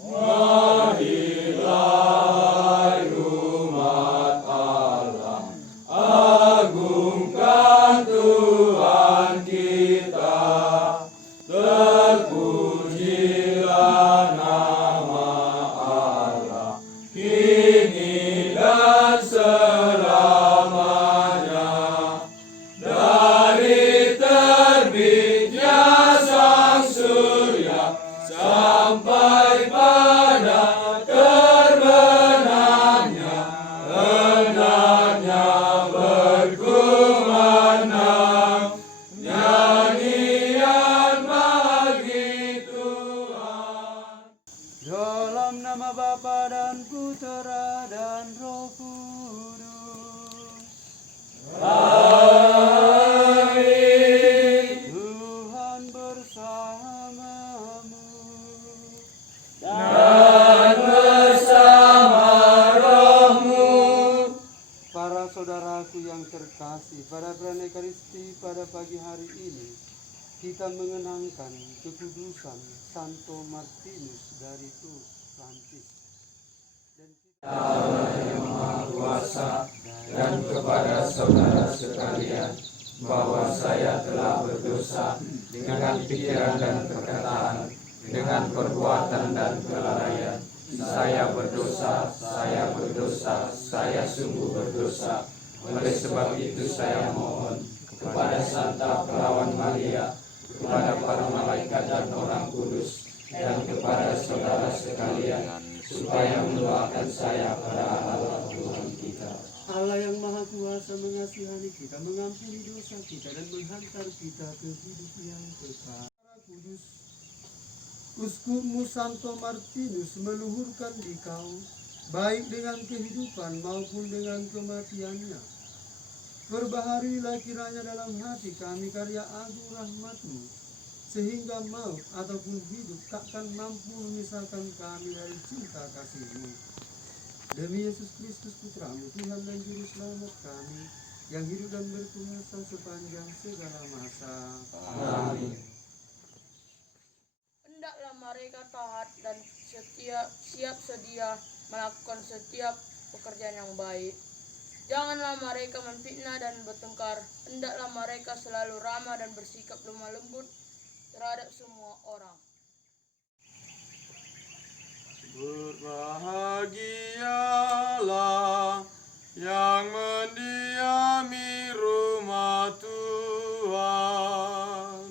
Marilah umat Allah, agungkan Tuhan kita, terpujilah nama Allah, kini dan selamanya. Dari terbitnya sang surya sampai pada terbenamnya, hendaknya berkumandang nyanyian bagi Tuhan. Dalam nama Bapa dan Putera dan Roh Kudus. Amin. Tuhan bersamamu. Dan bersama rohmu. Para saudaraku yang terkasih, pada perayaan Ekaristi pada pagi hari ini kita mengenangkan kekudusan Santo Martinus dari Tours, Prancis. Dan Allah yang Maha Kuasa, dan kepada saudara sekalian, bahwa saya telah berdosa dengan pikiran dan perkataan, dengan perbuatan dan kelalaian. Saya berdosa, saya sungguh berdosa. Oleh sebab itu saya mohon kepada Santa Perawan Maria, kepada para malaikat dan orang kudus, dan kepada saudara sekalian, supaya mendoakan saya pada Allah Tuhan kita. Allah yang Maha Kuasa mengasihani kita, mengampuni dosa kita, dan menghantar kita ke hidup yang kekal. Para kudus, Uskupmu Santo Martinus meluhurkan dikau, baik dengan kehidupan maupun dengan kematiannya. Perbaharilah kiranya dalam hati kami karya agung rahmat-Mu, sehingga maut ataupun hidup takkan mampu memisahkan kami dari cinta kasih-Mu. Demi Yesus Kristus Putra-Mu, Tuhan dan Juru Selamat kami, yang hidup dan berkuasa sepanjang segala masa. Amin. Hendaklah mereka taat dan siap sedia melakukan setiap pekerjaan yang baik. Janganlah mereka memfitnah dan bertengkar. Hendaklah mereka selalu ramah dan bersikap lemah lembut terhadap semua orang. Berbahagialah yang mendiami rumah Tuhan.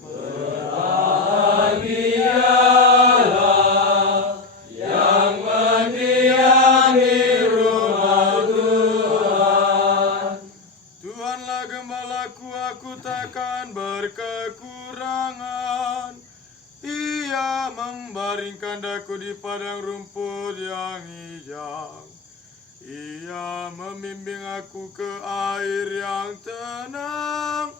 Berbahagialah yang mendiami rumah Tuhan. Tuhanlah gembalaku, aku takkan berkekurangan. Ia membaringkan daku di padang rumput yang hijau. Ia membimbing aku ke air yang tenang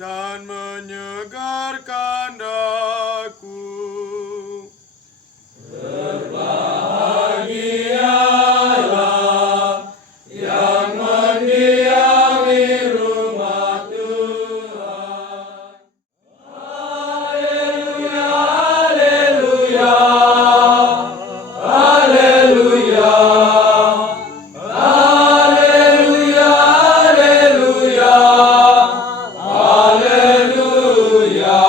dan menyegarkan daku. Berbahagialah yang mendiami rumah Tuhan. Haleluya, haleluya, haleluya, haleluya, haleluya, haleluya.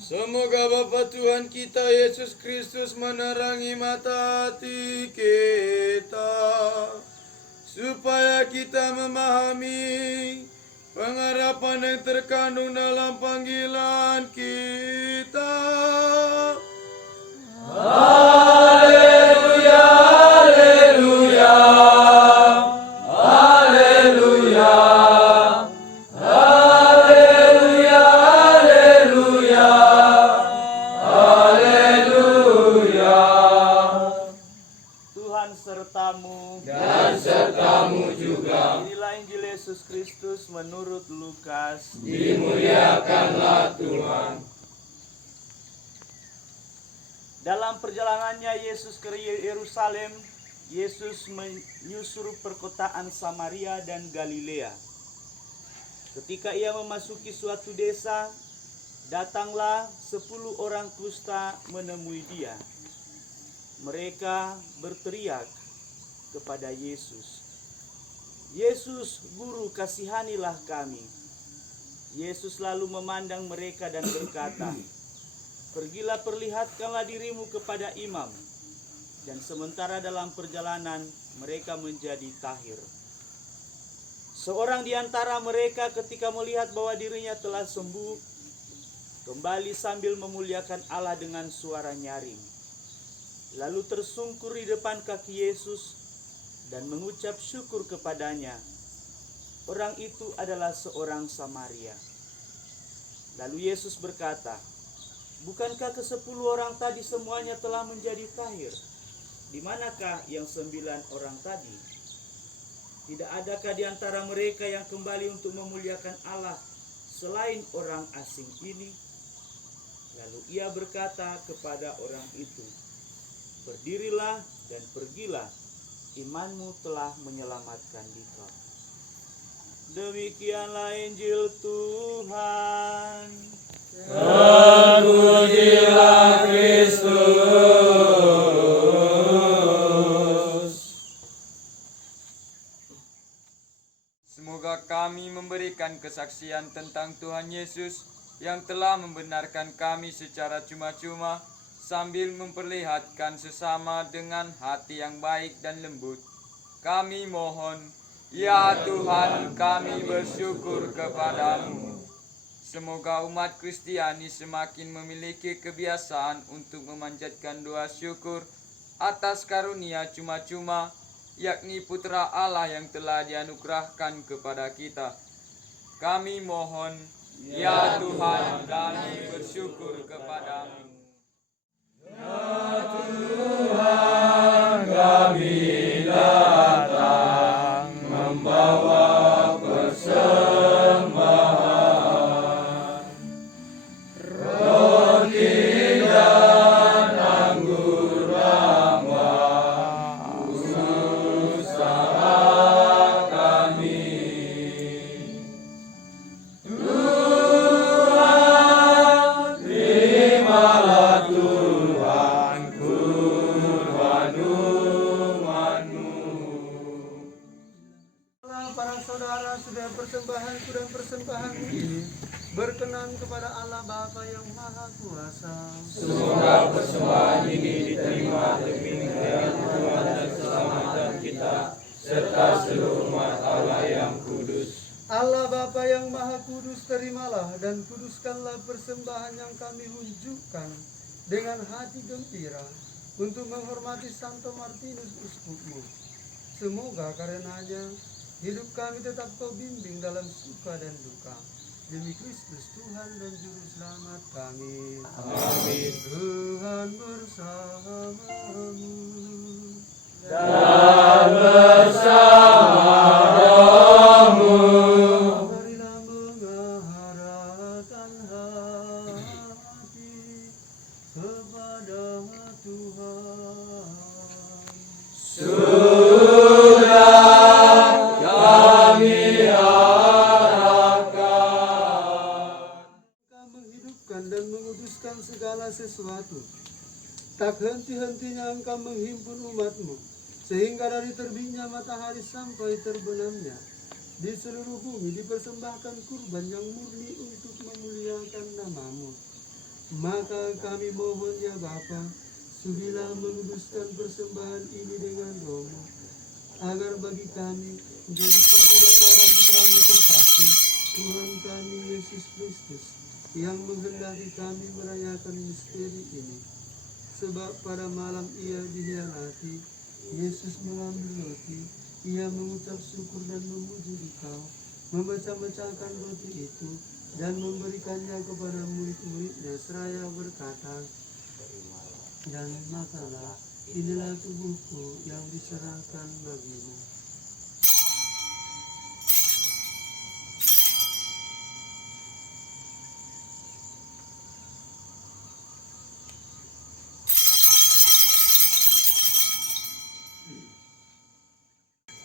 Semoga Bapa Tuhan kita Yesus Kristus menerangi mata hati kita, supaya kita memahami pengharapan yang terkandung dalam panggilan kita. Haleluya, haleluya, haleluya, haleluya, haleluya, haleluya. Tuhan sertamu Dan sertamu juga. Inilah Injil Yesus Kristus menurut Lukas. Dimuliakanlah Tuhan. Dalam perjalanannya Yesus ke Yerusalem, Yesus menyusur perkotaan Samaria dan Galilea. Ketika ia memasuki suatu desa, Datanglah 10 orang kusta menemui dia. Mereka berteriak kepada Yesus, "Yesus, Guru, kasihanilah kami." Yesus lalu memandang mereka dan berkata, "Pergilah, perlihatkanlah dirimu kepada imam." Dan sementara dalam perjalanan mereka menjadi tahir. Seorang di antara mereka ketika melihat bahwa dirinya telah sembuh, kembali sambil memuliakan Allah dengan suara nyaring. Lalu tersungkur di depan kaki Yesus dan mengucap syukur kepadanya. Orang itu adalah seorang Samaria. Lalu Yesus berkata, "Bukankah ke-10 orang tadi semuanya telah menjadi tahir? Di manakah yang 9 orang tadi? Tidak adakah di antara mereka yang kembali untuk memuliakan Allah selain orang asing ini?" Lalu ia berkata kepada orang itu, "Berdirilah dan pergilah, imanmu telah menyelamatkan dikau." Demikianlah Injil Tuhan. Terpujilah Kristus. Semoga kami memberikan kesaksian tentang Tuhan Yesus yang telah membenarkan kami secara cuma-cuma sambil memperlihatkan sesama dengan hati yang baik dan lembut. Kami mohon, ya Tuhan, kami bersyukur kepadamu. Semoga umat Kristiani semakin memiliki kebiasaan untuk memanjatkan doa syukur atas karunia cuma-cuma, yakni Putra Allah yang telah dianugerahkan kepada kita. Kami mohon, ya Tuhan, kami bersyukur kepadamu. Ya Tuhan, kami datang membawa persembahan roti dan anggur rambah usaha kami. Tuhan, terimalah Tuhan kurban umat-Mu. Para saudara, sudah persembahanku dan persembahanmu ini berkenan kepada Allah Bapa yang Maha Kuasa. Semoga persembahan ini diterima demi kemuliaan Tuhan dan keselamatan kita, serta seluruh umat Allah yang kudus. Allah Bapa yang Maha Kudus, terimalah dan kuduskanlah persembahan yang kami unjukkan dengan hati gembira untuk menghormati Santo Martinus Uskupmu. Semoga karenanya hidup kami tetap Kau bimbing dalam suka dan duka. Demi Kristus Tuhan dan Juru Selamat kami. Amin. Tuhan bersamamu. Dan bersama rohmu. Marilah mengarahkan hati kepada Tuhan. Sudah kami harapkan. Engkau menghidupkan dan menguduskan segala sesuatu. Tak henti-hentinya Engkau menghimpun umat-Mu, sehingga dari terbitnya matahari sampai terbenamnya, di seluruh bumi dipersembahkan kurban yang murni untuk memuliakan nama-Mu. Maka kami mohon ya Bapa, sudilah menguduskan persembahan ini dengan Roh-Mu, agar bagi kami menjadi tubuh dan darah Putra-Mu terkasih, Tuhan kami Yesus Kristus, yang menghendaki kami merayakan misteri ini. Sebab pada malam Ia dihianati, Yesus mengambil roti, Ia mengucap syukur dan memuji Dikau, memecah-mecahkan roti itu dan memberikannya kepada murid-muridnya seraya berkata, "Dan makanlah, inilah tubuhku yang diserahkan bagimu."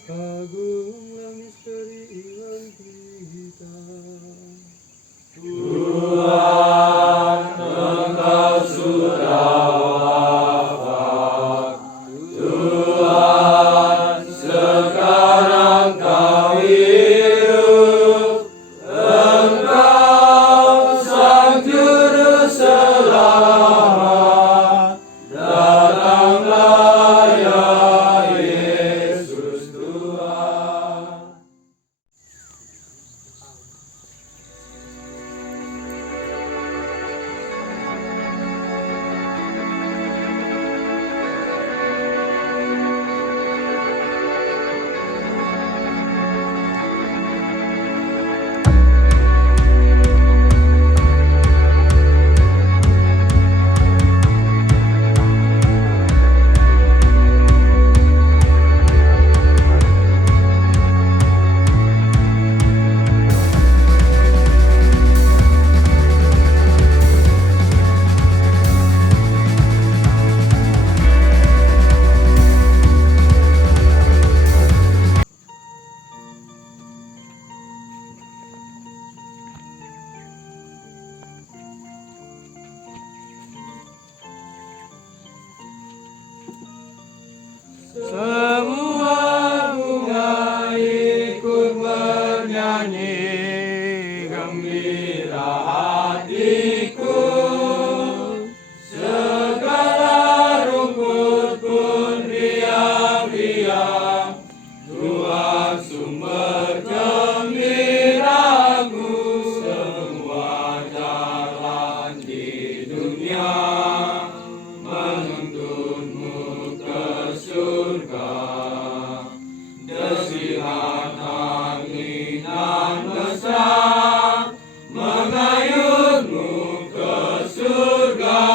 Agunglah misteri iman kita. Tuhan wafat. Tuhan, sekarang Kau hidup, Engkau Sang Juru Selamat. Datanglah ya Yesus Tuhan. Semua bunga ikut bernyanyi, gembira hatiku. Segala rumput pun riang-riang, Tuhan sumber gembiraku. Semua jalan di dunia menuntunmu ke surga. Desiran anginan mesra mengayunmu ke surga.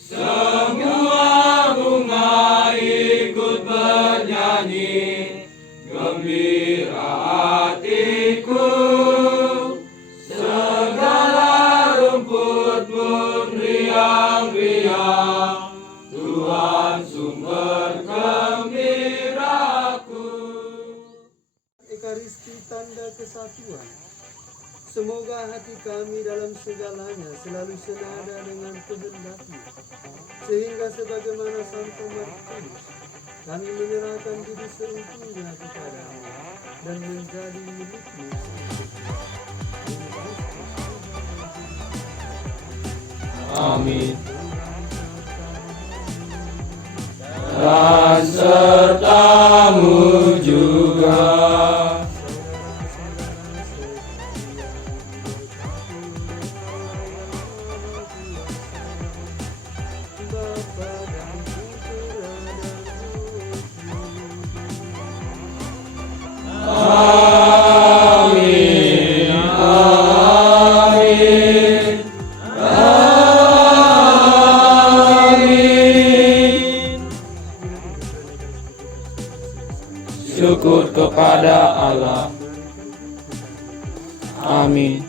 Semua bunga ikut bernyanyi, gembira hatiku. Segala rumput pun riang-riang, Tuhan sumber gembiraku. Ekaristi tanda kesatuan. Semoga hati kami dalam segalanya selalu senada dengan kehendak-Mu, sehingga sebagaimana Santo Martinus, kami menyerahkan diri seutuhnya kepada-Mu dan menjadi milik-Mu. Amin. Dan serta-Mu juga. Amin. Amin. Amin. Syukur kepada Allah. Amin.